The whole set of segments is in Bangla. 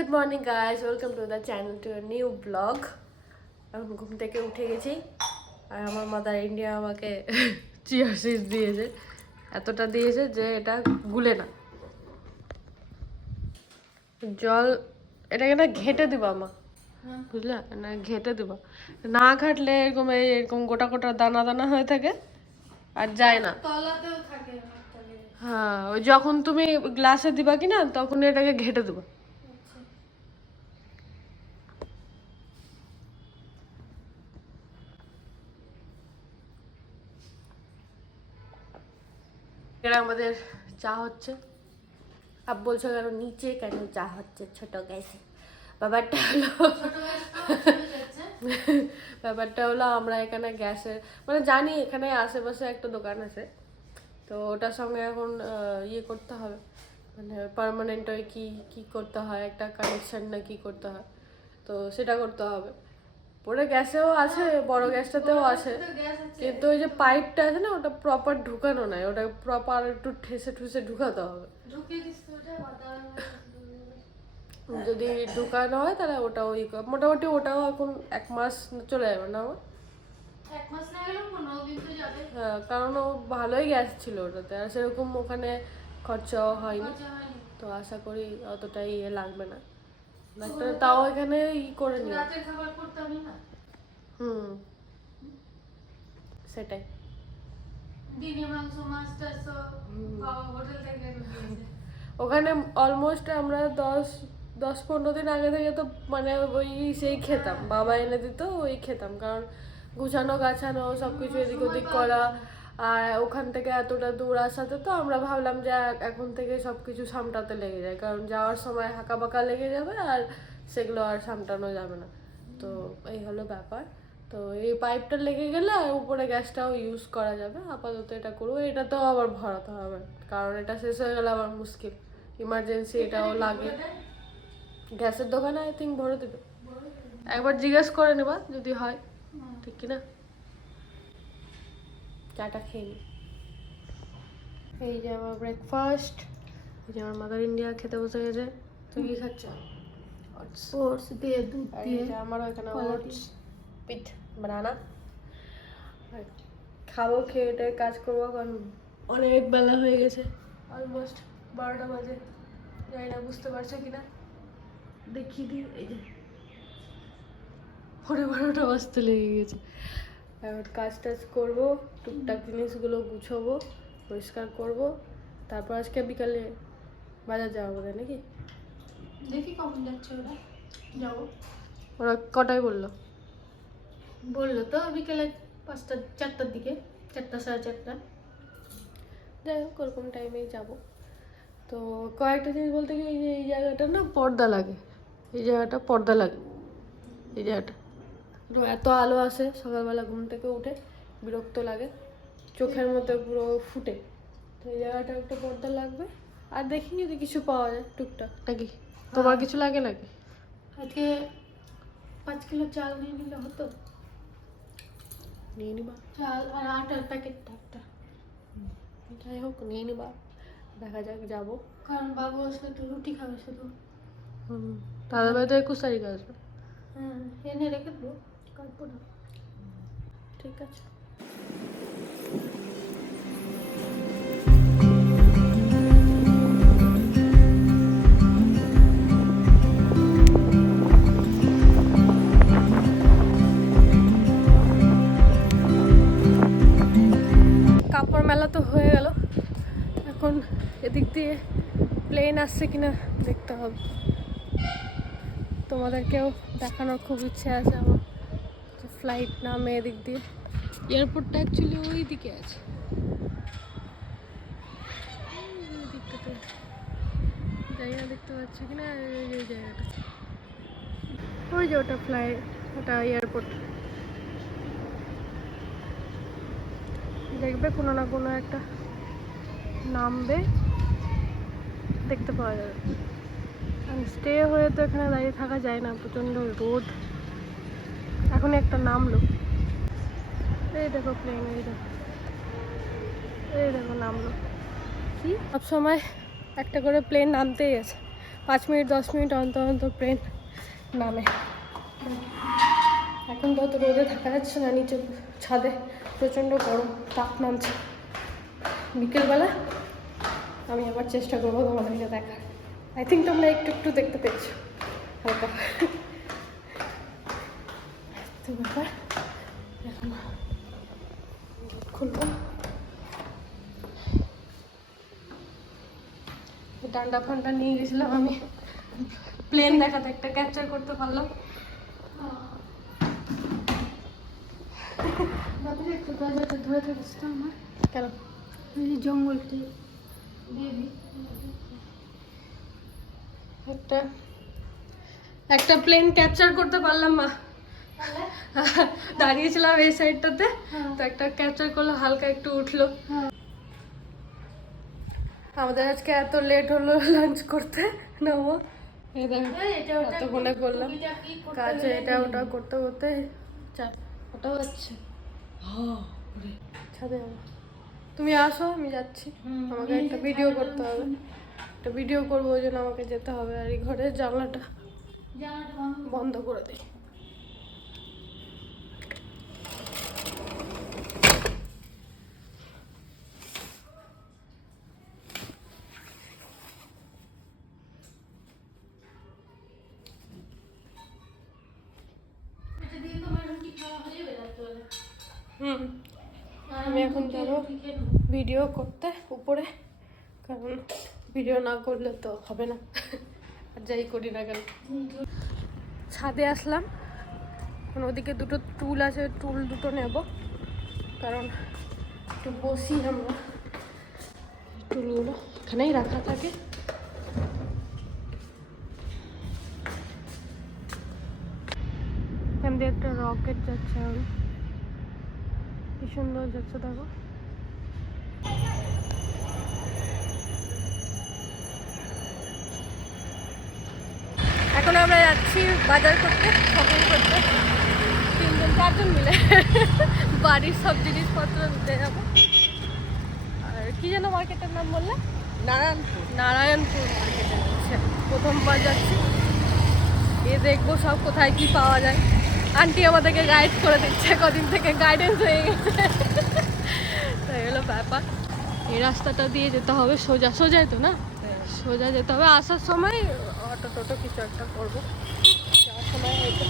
Good morning guys, welcome to the channel to a new blog. এখন ঘুম থেকে উঠে গেছি আর আমার মাদার ইন্ডিয়া আমাকে চিয়া সিড দিয়েছে, এতটা দিয়েছে যে এটা গুলে না। জল এটাকে না ঘেটে দিবা আমা, বুঝলে না, ঘেটে দিবা। না ঘাটলে এরকম এরকম গোটা গোটা দানা দানা হয়ে থাকে আর যায় না। হ্যাঁ, ওই যখন তুমি গ্লাসে দিবা কি না তখন এটাকে ঘেটে দিবা। এটা আমাদের চা হচ্ছে। আব বলছো কেন নিচে কেন চা হচ্ছে ছোট গ্যাসে? ব্যাপারটা হলো ব্যাপারটা হলো আমরা এখানে গ্যাসের মানে জানি এখানে আশেপাশে একটা দোকান আছে, তো ওটার সঙ্গে এখন ইয়ে করতে হবে, মানে পার্মানেন্ট ওই কি কি করতে হয়, একটা কানেকশন না কি করতে হয়, তো সেটা করতে হবে। পরে গ্যাসেও আছে, বড় গ্যাসটাতেও আছে, কিন্তু ওই যে পাইপটা আছে না ওটা প্রপার ঢুকানো নাই, ওটা প্রপার একটু ঠেসে ঠুসে ঢুকাতে হবে। যদি ঢুকানো হয় তাহলে ওটাও মোটামুটি ওটাও এখন 1 মাস চলে যাবে না আমার। হ্যাঁ, কারণ ও ভালোই গ্যাস ছিল ওটাতে, আর সেরকম ওখানে খরচাও হয়নি, তো আশা করি অতটাই ইয়ে লাগবে না। তাও এখানে করে নিও। হুম, সেটাই। ওখানে অলমোস্ট আমরা 10-15 দিন আগে থেকে তো মানে ওই সেই খেতাম, বাবা এনে দিত ওই খেতাম, কারণ গুছানো গাছানো সবকিছু এদিক ওদিক করা, আর ওখান থেকে এতটা দূর আসাতে তো আমরা ভাবলাম যে এখন থেকে সবকিছু সামটাতে লেগে যায়, কারণ যাওয়ার সময় হাঁকা বাঁকা লেগে যাবে আর সেগুলো আর সামটানো যাবে না। তো এই হলো ব্যাপার। তো এই পাইপটা লেগে গেলে আর উপরে গ্যাসটাও ইউজ করা যাবে। আপাতত এটা করবো, এটাতেও আবার ভরাতে হবে, কারণ এটা শেষ হয়ে গেলে আবার মুশকিল, ইমার্জেন্সি এটাও লাগে। গ্যাসের দোকানে আই থিঙ্ক ভরে দেবে, একবার জিজ্ঞেস করে নেবা যদি হয়, ঠিক কি না? চাটা খেয়ে নি। এই যে আমার ব্রেকফাস্ট, এই যে আমার মাদার ইন্ডিয়া খেতে বসে গেছে। তুই কি খাচ্ছ? ওটস দিয়ে দুধ দিয়ে। আমারও এখানে ওটস পিঠ বানানা খাবো, খেয়ে এটাই কাজ করবো, কারণ অনেক বেলা হয়ে গেছে, অলমোস্ট 12টা বাজে। জানি না বুঝতে পারছো কিনা, দেখিয়ে দিই। এই যে 12টা বাজতে লেগে গেছে। এবার কাজ টাজ করবো, টুকটাক জিনিসগুলো গুছাবো, পরিষ্কার করবো, তারপর আজকে বিকালে বাজার যাওয়া বোধ হয় নাকি? দেখি কখন যাচ্ছে ওরা, যাবো। ওরা কটায় বললো? বললো তো বিকেলে 4টার দিকে, 4টা 4:30। যাই হোক ওরকম টাইমেই যাবো। তো কয়েকটা জিনিস বলতে কি, এই জায়গাটা না পর্দা লাগে, এই জায়গাটা পর্দা লাগে, এই জায়গাটা এত আলো আসে সকালবেলা ঘুম থেকে উঠে, বিরক্ত লাগে, চোখের মধ্যে পুরো ফুটে। তো এই জায়গাটা একটা পর্দা লাগবে। আর দেখি যদি কিছু পাওয়া যায় টুকটাক নাকি। তোমার কিছু লাগে নাকি? আজকে 5 কিলো চাল নিয়ে নিলে হতো। নিয়ে নিবা? চাল আর আটার প্যাকেটটা একটা। যাই হোক নিয়ে নিবা, দেখা যাক যাবো। কারণ বাবু আসলে তো রুটি খাবে শুধু। দাদা ভাই তো 21 তারিখে আসবে। হ্যাঁ, এনে রেখে দেবো, কাটবো না। ঠিক আছে। কাপড় মেলা তো হয়ে গেল, এখন এদিক দিয়ে প্লেন আসছে কিনা দেখতে হবে। তোমাদেরকেও দেখানোর খুব ইচ্ছে আছে আমার, যে ফ্লাইট নামে এদিক দিয়ে। এয়ারপোর্টটা অ্যাকচুয়ালি ওই দিকে আছে, ওই দিকটাতে। জায়গা দেখতে পাচ্ছ কিনা, ওই জায়গাটা, ওই যে ওটা ফ্লাইট, ওটা এয়ারপোর্ট। দেখবে কোনো না কোনো একটা নামবে, দেখতে পাওয়া যাবে। স্টে হয়ে তো এখানে দাঁড়িয়ে থাকা যায় না, প্রচণ্ড রোদ। এখন একটা নামলো, এই দেখো প্লেন, এই দেখো নামলো। কি সব সময় একটা করে প্লেন নামতেই আছে, 5 মিনিট 10 মিনিট অন্তর অন্তর ট্রেন নামে। এখন তো অত রোদে থাকা যাচ্ছে না, নিচে ছাদে প্রচণ্ড গরম, তাপ নামছে। বিকেলবেলা আমি আবার চেষ্টা করবো তোমাদেরকে দেখার। আই থিঙ্ক তোমরা একটু একটু দেখতে পেয়েছো হালকা। তো ব্যাপার এখন খুলবো। ডান্ডা ফান্ডা নিয়ে গেছিলাম আমি প্লেন দেখাতে, একটা ক্যাপচার করতে পারলাম। বাপরে একটু দরজাটা ধরে থাকিস তো আমার। কেন? এই জঙ্গলটি বেবি একটা প্লেন ক্যাপচার করতে পারলাম মা। দাঁড়িয়েছিলাম এই সাইডটাতে, তো একটা ক্যাপচার করলো, হালকা একটু উঠলো। আমাদের আজকে এত লেট হলো লাঞ্চ করতে না ও, এই দেখো কতক্ষণে করলাম কাজ, এটা ওটা করতে করতে ওটা হচ্ছে। ছাদে যাবো, তুমি আসো, আমি যাচ্ছি। আমাকে একটা ভিডিও করতে হবে, একটা ভিডিও করবো, ওই জন্য আমাকে যেতে হবে। আর এই ঘরের জানলাটা বন্ধ করে দিই। আমি এখন যাবো ভিডিও করতে উপরে, কারণ ভিডিও না করলে তো হবে না। আর যাই করি না কেন। ছাদে আসলাম, এখন ওদিকে দুটো টুল আছে, টুল দুটো নেব, কারণ একটু বসি আমরা। টুলগুলো এখানেই রাখা থাকে। এখান দিয়ে একটা রকেট যাচ্ছে, আমি কি সুন্দর যাচ্ছে দেখো। এখন আমরা যাচ্ছি বাজার করতে, শপিং করতে, 3-4 জন মিলে বাড়ির সব জিনিসপত্র নিতে যাবো। আর কি যেন মার্কেটের নাম বললে? নারায়ণপুর মার্কেটে যাচ্ছে, প্রথমবার যাচ্ছি। এ দেখবো সব কোথায় কি পাওয়া যায়। আন্টি আমাদেরকে গাইড করে দিচ্ছে, কদিন থেকে গাইডেন্স হয়ে গেছে। তাই হলো ব্যাপার। এই রাস্তাটা দিয়ে যেতে হবে, সোজা সোজাই তো না, সোজা যেতে হবে। আসার সময় অটো টোটো কিছু একটা করবো, যাওয়ার সময় হয়তো।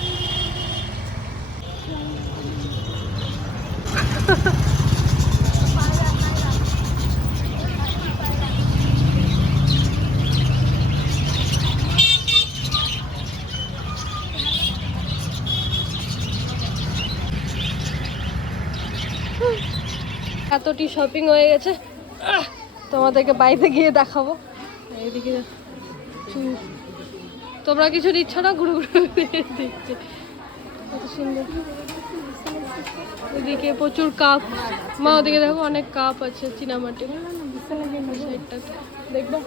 এতটি শপিং হয়ে গেছে, তোমাদেরকে বাইরে গিয়ে দেখাবো। এইদিকে তোমরা কিছু দিচ্ছ না, ঘুরে ঘুরে দিচ্ছে, কত সুন্দর। ওদিকে প্রচুর কাপ, মা ওদিকে দেখো অনেক কাপ আছে চীনামাটি। সাইডটাতে দেখবো,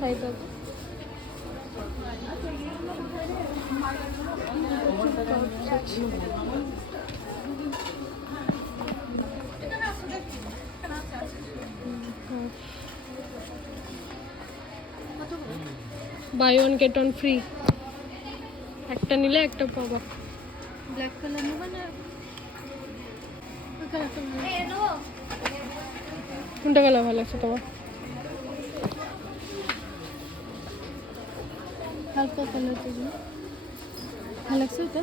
সাইডটাতে buy one get one free, একটা নিলে একটা পাবা। ব্ল্যাক কালার নেবে না? ওই কালারটা কোনটা কালার ভালো লাগছে তোমার? হালকা কালার যেগুলো ভালো লাগছে, ওটা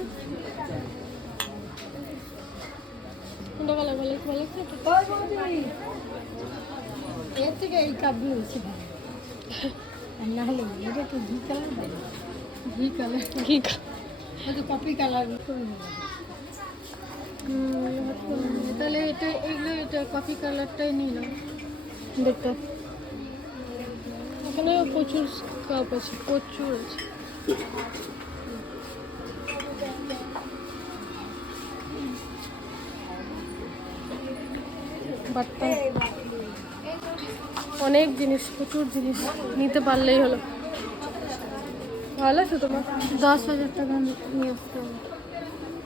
কোনটা কালার ভালো লাগছে? ভালো লাগছে এর থেকে এই কাপগুলো বেশি ভালো। আর না হলে এটা তো ঘি কালার, ঘি কালার, ঘি হয়তো কপি কালার। তাহলে এটা এইগুলো, এটা কপি কালারটাই নিয়ে নাও। দেখতে এখানে প্রচুর কাপ আছে, প্রচুর আছে। বার্তা অনেক জিনিস, প্রচুর জিনিস নিতে পারলেই হলো। ভালো আছে তোমার? 10,000 টাকা নিয়ে আসতে হবে,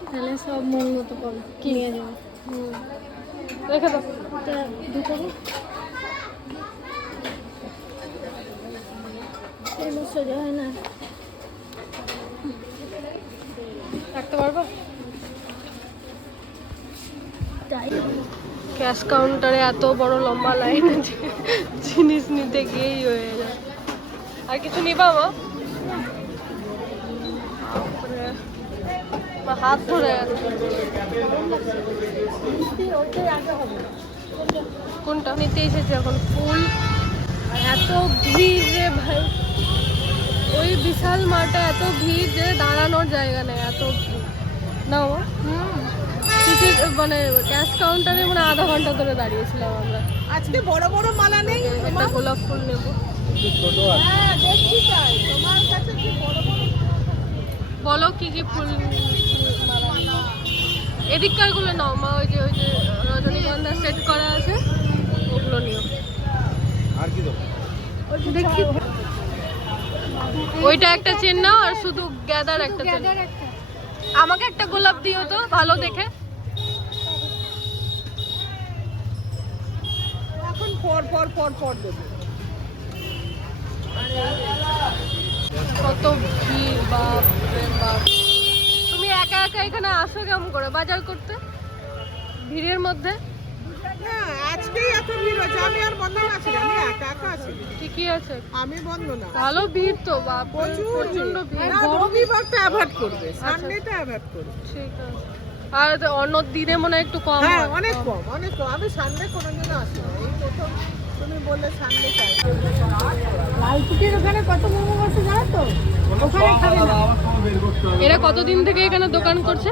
তাহলে সব মন মতো পাবে, কি নিয়ে যাবো। রেখে দাও। ঢুকাবো সোজা হয় না। রাখতে পারবো? তাই ক্যাশ কাউন্টারে এত বড় লম্বা লাইন আছে, জিনিস নিতে গিয়েই হয়ে যায়। আর কিছু নিবা মা? বাপরে, আমার হাত ধরে গেছে। ওইটাই আগে হবে। কোনটা নিতে এসেছি এখন? ফুল। আর এত ভিড় রে ভাই, ওই বিশাল মাঠে এত ভিড় যে দাঁড়ানোর জায়গা নেই, এত ভিড়। নাও টিকিট মানে ক্যাশ কাউন্টারে মানে আধা ঘন্টা ধরে দাঁড়িয়েছিলাম আমরা। আজকে বড় বড় মালা নেই? একটা গোলাপ ফুল নেবো। হ্যাঁ দেখছি তাই, তোমার কাছে কি বড় বড় বলো কি কি ফুল মালা? এদিককার গুলো নাও মা, ওই যে রজনীগন্ধা সেট করা আছে ওগুলো নিও। আর কি দেবো? দেখি ওইটা একটা চেন নাও, আর শুধু গ্যাদার একটা চেন। গ্যাদার একটা। আমাকে একটা গোলাপ দিও তো ভালো দেখে। এখন পর পর পর পর দেবো। কত ভিড়, বাপ রে বাপ। তুমি একা একা এখানে আসো কেমন করে বাজার করতে ভিড়ের মধ্যে? না আজকেই এত ভিড় হয়েছে, আমি আর বন্ধ আছি, আমি একা একা আছি। ঠিকই আছে, আমি বন্ধ না। ভালো ভিড় তো, বাপ প্রচন্ড ভিড়। না, রবিবারটা অ্যাভয়েড করবে, সানডেটা অ্যাভয়েড করবে। ঠিক আছে। আর অন্য দিনে মনে হয় একটু কম হ্যাঁ হয়। অনেক কম, অনেক কম। আমি সানডে কোনোদিনও আসি না, এই প্রথম তুমি বললে সানডে চাই। লালপুটির ওখানে কত মোমো বসে জানো তো? ওখানে খাবে না। এরা কতদিন থেকে এখানে দোকান করছে?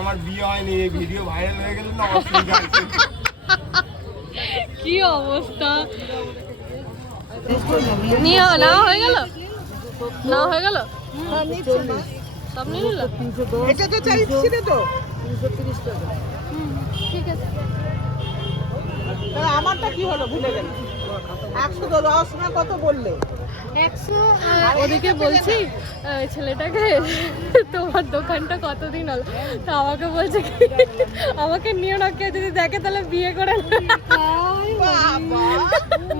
আমার বিয়ে হয়নি, এই ভিডিও ভাইরাল হয়ে গেলে না অসুবিধা আছে। কি অবস্থা! নিয়ে না হয়ে গেল, না হয়ে গেল, হ্যাঁ নিচ্ছি না। সব নিয়ে নিল। এটা তো চাইছিলে তো? ঠিক আছে। তাহলে আমারটা কি হলো ভুলে গেল? 110 না কত বললে? 100 ওদিকে বলছি ছেলেটাকে তোমার দোকানটা কতদিন হলো, তো আমাকে বলছে কি আমাকে নিয়ে না, কেউ যদি দেখে তাহলে বিয়ে করে নেবে। বাবা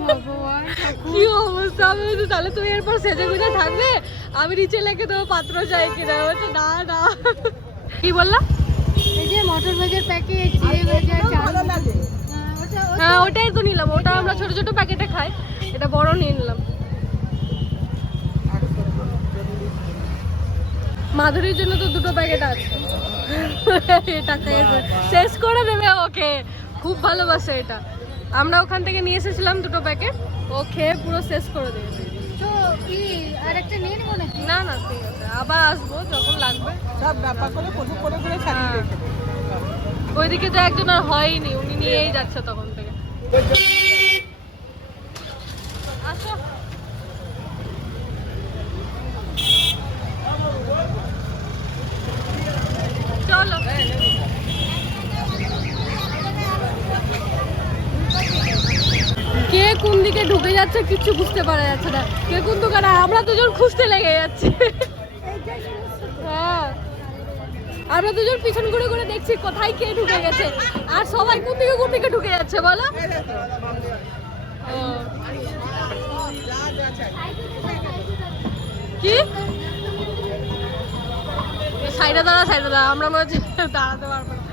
ভগবান। কি অবস্থা! আমি বলছি তাহলে তুমি এরপর সেজে গুজে থাকবে, আমি নিচে লেগে দেবো পাত্র চাই কিনা। বলছে না না। কি বললাম? এই যে মটর ভেজের প্যাকেট, চিড়ে ভেজা, ভালো লাগে। হ্যাঁ ওটাই তো নিলাম, ওটা আমরা ছোট ছোট প্যাকেটে খাই, এটা বড় নিয়ে নিলাম। মাধুরীর জন্য তো দুটো প্যাকেট আছে। এটা শেষ করে দেবে ওকে, খুব ভালোবাসে এটা। আমরা ওখান থেকে নিয়ে এসেছিলাম দুটো প্যাকেট, ও খেয়ে পুরো শেষ করে দিয়েছে। তো কি আরেকটা নিয়ে নেবো নাকি? না না ঠিক আছে, আবার আসবো যখন লাগবে। সব ব্যাপার করে ফটো করে করে সাজিয়ে রেখে দেবে। ওইদিকে তো একজন আর হয়নি, উনি নিয়েই যাচ্ছে তখন থেকে। আসো। চলো। কে কোন দিকে ঢুকে যাচ্ছে কিছু বুঝতে পারা যাচ্ছে না, কে কোন দোকানে, আমরা দুজন খুঁজতে লেগে যাচ্ছি। হ্যাঁ আমরা দুজন পিছন ঘুরে ঘুরে দেখছি কোথায় কে ঢুকে গেছে, আর সবাই কোন দিকে ঢুকে যাচ্ছে বলো। ও, কি সাইডে দাঁড়া, আমরা মনে হচ্ছে দাঁড়াতে পারবো না।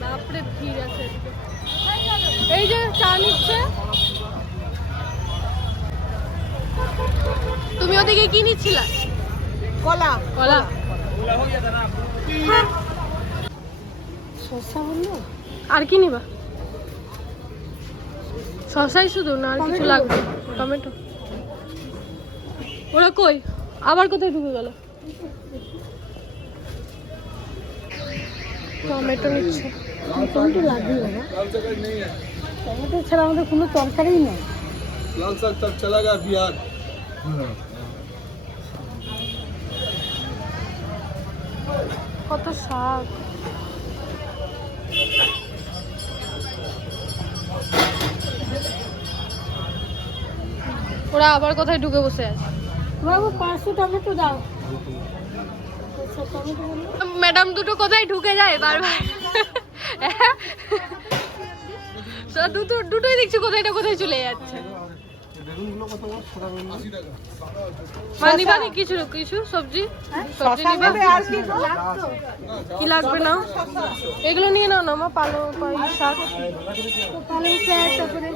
বাপরে ভিড় আছে এদিকে। এই যে চা নিচ্ছে। তুমি ওদিকে কি নিচ্ছিলা? কলা কলা। শসা হলো? আর কি নিবা? শসাই শুধু না আর কিছু লাগবে? টমেটো। ওরা কই আবার কোথায় ঢুকে গেল? টমেটো নিচ্ছে। টমেটো লাগবে না, টমেটো ছাড়া আমাদের কোনো তরকারিই নেই। लाल साग तब चलेगा बिहार। কত শাক! ওরা আবার কোথায় ঢুকে বসে আছে? বাবু 500 টমেটো দাও। টমেটো বললো ম্যাডাম দুটো কোথায় ঢুকে যায় বারবার। দুটোই দেখছি কোথায় না কোথায় চলে যাচ্ছে। বেগুনগুলো কত বড়? সাদা বেগুন 80 টাকা। মা নিবা নি কিছু কিছু সবজি সবজি শশা নিবা? নেবে আর কি গো? কি লাগবে না এগুলো নিয়ে নাও না মা, পালং শাক। পালং শাক, তারপরে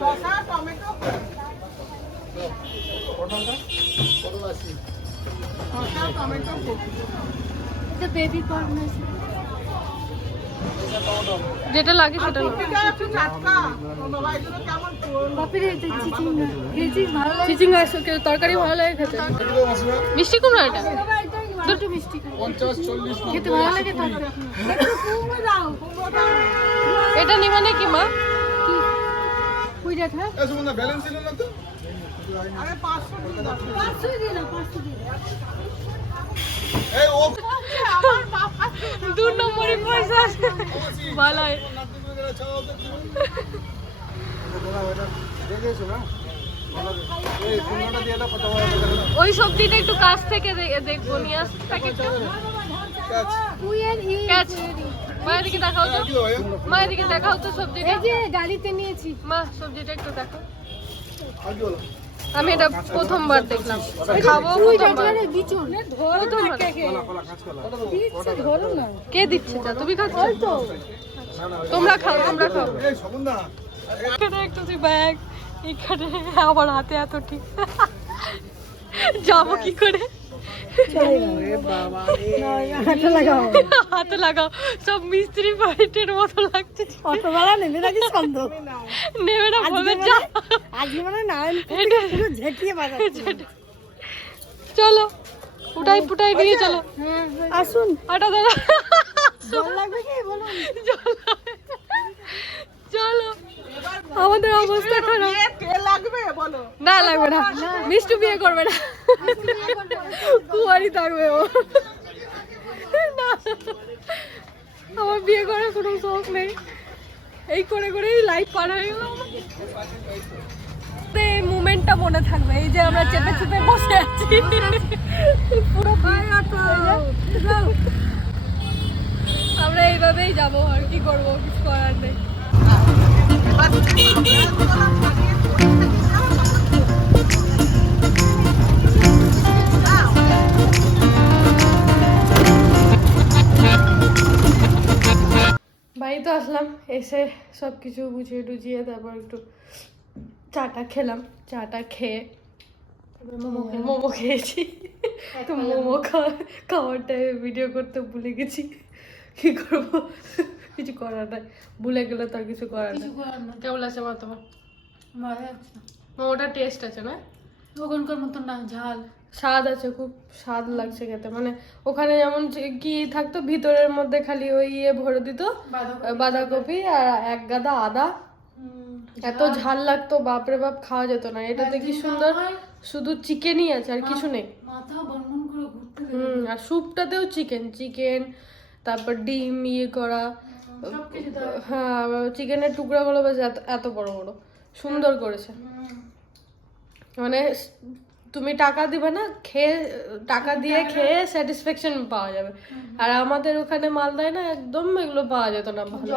শশা, টমেটো, পটলটা পটল 80। শশা, টমেটো, কপি। এটা বেবি কর্ন আছে। যেটা লাগে সেটা নাও। কপিটা একটু টাটকা। ও বাবা, এগুলো কেমন পুরনো? বাপরে এটা চিচিঙ্গা খেয়েছিস? ভালো লাগে? চিচিঙ্গা তরকারি ভালো লাগে খেতে। মিষ্টি কুমড়া এটা দুটো মিষ্টি খাই। 50 40 খেতে ভালো লাগে তো একটু কুমড়ো দাও, কুমড়ো দাও। এটা নিবা নাকি মা? কি কুইটা খা? এই সুমনা ব্যালেন্স ছিল না তো? আরে 500 দিয়ে দাও। 500 দিয়ে দাও, 500 দিয়ে দাও। এই ও আমার বাবা 2 নম্বরে পয়সা আছে ভালো হয়। নাতি করে চাও তো কি দাদা ওটা দেখেছো না? এই কুমড়োটা দিয়ে দাও কত বড় দেখো। ওই সবজিটা একটু কাছ থেকে দেখবো, নিয়ে আস প্যাকেটটা। কুইয়ের ই ক্যাচ মায়ের দিকে দেখাও তো, কি হয়? মায়ের দিকে দেখাও তো সবজিটা। এই যে গাড়িতে নিয়েছি। মা সবজিটা একটু দেখো। আর কি হলো? আমি এটা প্রথমবার দেখলাম, খাবো কুইটা প্রথমবার। ধরে বিচুন প্রথমবার। কলা কাঁচকলা। দিচ্ছে, ধরো না। কে দিচ্ছে? যা তুমি খাচ্ছ তো তোমরা খাও, তোমরা খাও। এই সবুন্দা এখানে একটা ব্যাগ, এখানে আমার হাতে এত ঠিক যাবো কি করে? রে বাবা রে। হাতে লাগাও। হাতে লাগাও, সব মিস্ত্রি বাড়িটির মতো লাগছে। অটোবেলা নেবে নাকি সন্দেহ? নেবে না বলবে যা। আজকে মানে নারায়ণ পুরো ঝেঁটিয়ে বাজাচ্ছে। চলো উঠাই পুটাই নিয়ে চলো। আসুন। আটা দাদা জল লাগবে কি বলুন? চলো, আমাদের অবস্থা খারাপ। কে লাগবে বলো? না লাগবে না, মিষ্টু বিয়ে করবে না, কুয়ারি থাকবে ও। না, আমার বিয়ে করার কোনো শখ নেই, এই করে করেই লাইফ পার হয়ে গেল। এই মুমেন্টটা মনে থাকবে, এই যে আমরা চেপে চেপে বসে আছি পুরো। আমরা এইভাবেই যাবো, আর কি করবো, কিছু করার নেই। বাড়িতে আসলাম, এসে সব কিছু গুছিয়ে টুছিয়ে তারপর একটু চাটা খেলাম। চাটা খেয়ে মোমো খেয়েছি। তো মোমো খাওয়ার টাইমে ভিডিও করতে ভুলে গেছি, কি করবো, কিছু করার নাই, ভুলে গেলে তো আর কিছু করার নেই। কেমন লাগছে মা তোমার? মোমোটা টেস্ট আছে না? ওখানকার মতো না, ঝাল স্বাদ আছে, খুব স্বাদ লাগছে খেতে। মানে ওখানে যেমন কি থাকতো, ভিতরের মধ্যে খালি ওই ইয়ে ভরে দিত, বাঁধাকপি আর এক গাদা আদা, এত ঝাল লাগতো, বাপরে বাপ, খাওয়া যেত না। এটাতে কি সুন্দর, শুধু চিকেনই আছে আর কিছু নেই। মাথা বর্মন করে ঘুরতে আর স্যুপটাতেও চিকেন, তারপর ডিম ইয়ে করা, হ্যাঁ চিকেনের টুকরাগুলো বেশ এত বড় বড় সুন্দর করেছে। মানে তুমি টাকা দিবে না, খেয়ে টাকা দিয়ে খেয়ে স্যাটিসফ্যাকশন পাওয়া যাবে। আর আমাদের ওখানে মালদায় না একদম এগুলো পাওয়া যেত না ভালো।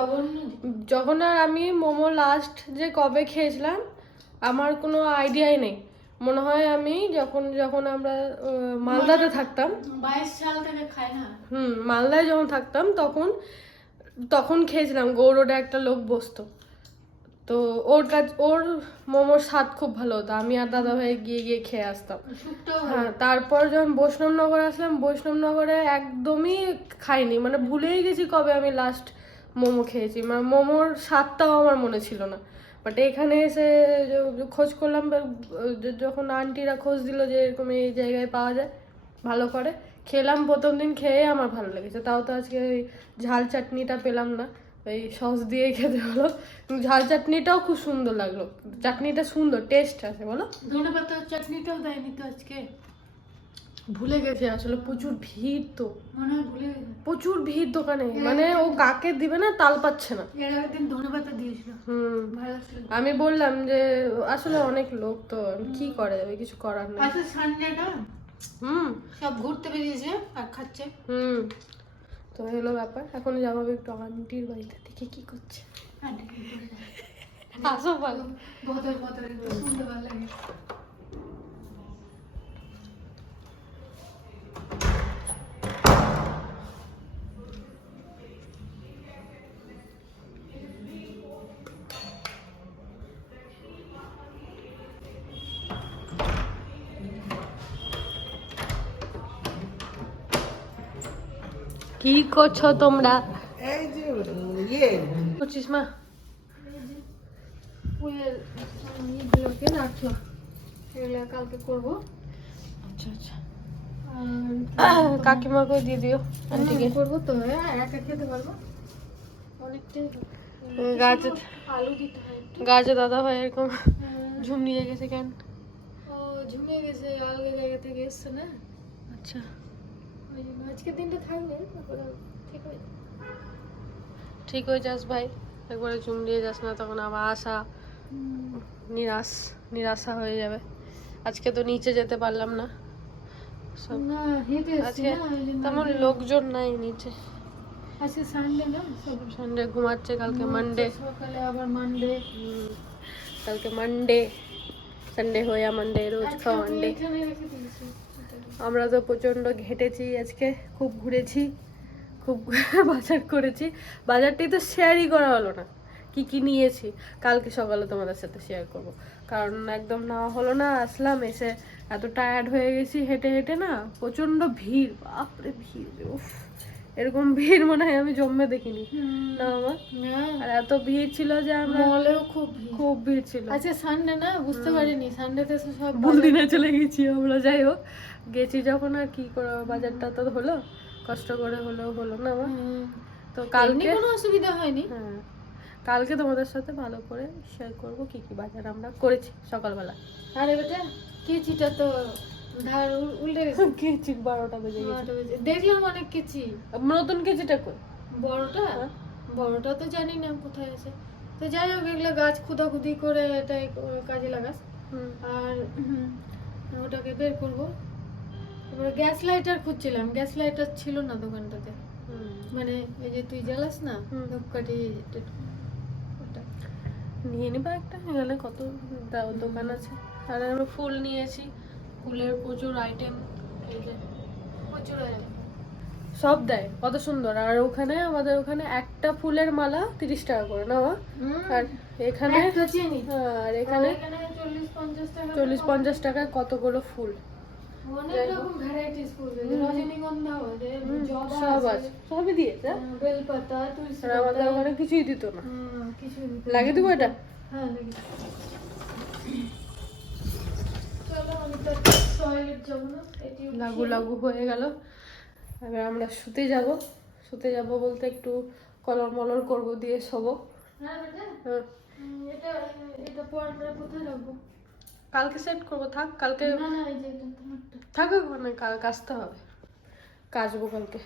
যখন আর আমি মোমো লাস্ট যে কবে খেয়েছিলাম আমার কোনো আইডিয়াই নেই। মনে হয় আমি যখন আমরা মালদাতে থাকতাম, 22 সাল থেকে খাই না। মালদায় যখন থাকতাম তখন খেয়েছিলাম। গৌরোডে একটা লোক বসতো, তো ওর মোমোর স্বাদ খুব ভালো হতো। আমি আর দাদা ভাই গিয়ে খেয়ে আসতাম। হ্যাঁ, তারপর যখন বৈষ্ণবনগরে আসলাম, বৈষ্ণবনগরে একদমই খাইনি, মানে ভুলেই গেছি কবে আমি লাস্ট মোমো খেয়েছি। মানে মোমোর স্বাদটাও আমার মনে ছিল না। বাট এখানে এসে খোঁজ করলাম, যখন আন্টিরা খোঁজ দিল যে এরকম এই জায়গায় পাওয়া যায় ভালো করে, খেলাম। প্রথম দিন খেয়ে আমার ভালো লেগেছে। তাও তো আজকে ওই ঝাল চাটনিটা পেলাম না, ওই সস দিয়ে খেতে হলো। ঝাল চাটনিটাও খুব সুন্দর লাগলো, চাটনিটা সুন্দর টেস্ট আছে। বলো, ধনেপাতার চাটনিটাও দেয়নি তো আজকে, ভুলে গেছে আসলে। প্রচুর ভিড়, তো মনে হয় ভুলে গেছে। প্রচুর ভিড় দোকানে, মানে ও কাকে দিবে না তাল পাচ্ছে না। এর আগের দিন ধনেপাতা দিয়েছিল, ভালো লাগছিল। আমি বললাম যে আসলে অনেক লোক, তো কি করে যাবে, কিছু করার নেই। আচ্ছা সানডেটা হুম সব ঘুরতে বেরিয়েছে আর খাচ্ছে। তো হলো ব্যাপার। এখন যাবো একটু আন্টির বাড়িতে, দেখে কি করছে। আসো ভালো বদল বদল শুনতে ভালো লাগে। কি করছো তোমরা? এই যে ইয়ে করছিস মা? ফুলের ইগুলোকে রাখছো, এগুলো কালকে করবো। আচ্ছা আচ্ছা, আর কাকিমাকেও দিয়ে দিও, আন্টিকে। করবো তো, একা খেতে পারবো অনেকটাই। গাছে আলু দিতে হয়। গাছে দাদা ভাই এরকম ঝুম নিয়ে গেছে কেন? ও ঝুমিয়ে গেছে, আলগা জায়গা থেকে এসছে না, আচ্ছা, ওই জন্য আজকের দিনটা থাকবে, তারপরে ঠিক হয়ে যাবে। ঠিক হয়ে যাস ভাই, একবারে ঝুম দিয়ে যাস না, তখন আবার আশা নিরাশা হয়ে যাবে। আজকে তো নিচে যেতে পারলাম না, সব না হেঁটে এসছি আজকে না, ওই জন্য তেমন লোকজন নাই নিচে। আজকে সানডে না, সব সানডে ঘুমাচ্ছে, কালকে মানডে। সকালে আবার মানডে। কালকে মানডে, সানডে হয়ে মানডে, রোজ খাওয়া মানডে। এখানে রেখে দিয়েছি। আমরা তো প্রচণ্ড ঘেটেছি আজকে, খুব ঘুরেছি, খুব বাজার করেছি। বাজারটাই তো শেয়ারই করা হলো না, কি কি নিয়েছি কালকে সকালে তোমাদের সাথে শেয়ার করব। কারণ একদম নেওয়া হলো না, আসলাম এসে এত টায়ার্ড হয়ে গেছি হেঁটে হেঁটে, না প্রচণ্ড ভিড়, বাপরে ভিড়, উফ এরকম ভিড় মনে হয় আমি জন্মে দেখিনি না আমার। না আর এত ভিড় ছিল যে আমরা, মলেও খুব ভিড়। খুব ভিড় ছিল। আচ্ছা সানডে না, বুঝতে পারিনি সানডেতে সব ভুল দিনে চলে গেছি আমরা। যাই হোক, গেছি যখন আর কি করে, বাজারটা তো হলো, কষ্ট করে হলো না আমার। তো কালকে কালকে, কোনো অসুবিধা হয়নি। হ্যাঁ কালকে তোমাদের সাথে ভালো করে শেয়ার করব কি কি বাজার আমরা করেছি সকালবেলা। আরে বেটা কেচিটা তো ধার উল্টে গেছে। কেচি 12টা বেজে গেছে। 12টা বেজে। দেখলাম অনেক কেচি। নতুন কেচিটা কই? বড়টা, হ্যাঁ। বড়টা তো জানি না কোথায় আছে। তো যাই হোক, এগুলো গাছ খুদাখুদি করে এটাই কাজে লাগাস। হুম, আর ওটাকে বের করব। এবারে গ্যাস লাইটার খুঁজছিলাম, গ্যাস লাইটার ছিল না দোকানটাতে। হুম। মানে এই যে তুই জ্বালাস না হুম। ধূপকাঠি, ওটা। নিয়ে নিবা একটা, এখানে কত দোকান আছে। আর আমরা ফুল নিয়েছি, ফুলের প্রচুর আইটেম, এই যে প্রচুর আছে। সব দেয়, কত সুন্দর। আর ওখানে আমাদের ওখানে একটা ফুলের মালা 30 টাকা করে না মা? আর এখানে, একটা চিনি। আর এখানে এখানে 40-50 টাকা। 40-50 টাকায় কতগুলো ফুল, অনেক রকম ভ্যারাইটিস ফুল, রজনীগন্ধা আছে, জবা সব আছে, আছে, সবই দিয়েছে। বেলপাতা, তুলসী আর আমাদের পাতা, ওখানে কিছুই দিত না। কিছু লাগিয়ে দেবো এটা? হ্যাঁ লাগিয়ে দাও। চলো আমি তো টয়লেট যাবো না, এটিও লাগু লাগু হয়ে গেল। এবার আমরা শুতে যাব। শুতে যাব বলতে একটু কলর মলর করবো, দিয়ে শোবো। হ্যাঁ বেটা, হ্যাঁ, এটা এটা পরটা কোথায় রাখবো? কালকে সেট করবো, থাক কালকে না না, এই যে এটা তোমারটা। থাকুক, মানে কাল কাচতে হবে, কাচবো কালকে।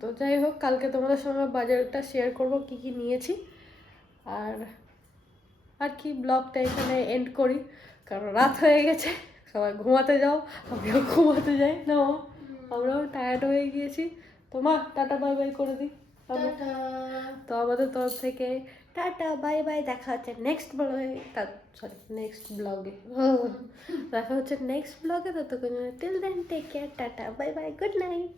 তো যাই হোক, কালকে তোমাদের সঙ্গে বাজারটা শেয়ার করব কি কি নিয়েছি। আর আর কি, ব্লগটা এখানে এন্ড করি, কারণ রাত হয়ে গেছে, সবাই ঘুমাতে যাও, আমিও ঘুমাতে যাই না, আমরাও টায়ার্ড হয়ে গিয়েছি। তো মা টাটা বাই বাই করে দিই আমরা। টাটা। তো আমাদের তরফ থেকে টাটা বাই বাই, দেখা হচ্ছে নেক্সট ব্লগে, নেক্সট ব্লগে দেখা হচ্ছে নেক্সট ব্লগে। ততক্ষণ till then take care, tata bye bye, good night.